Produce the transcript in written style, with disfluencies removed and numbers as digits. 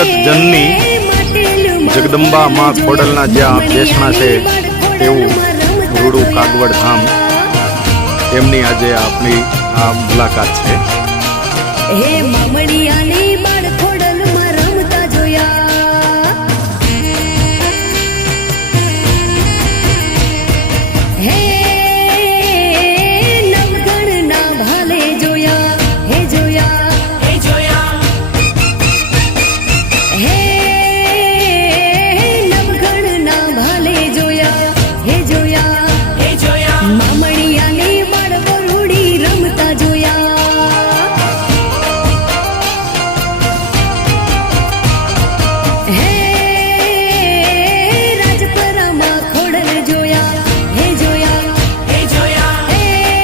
જગત જનની જગદંબા માં ખોડલના જ્યાં બેસણા છે તેવું રૂડું કાગવડ ધામ, એમની આજે આપણી આ મુલાકાત છે.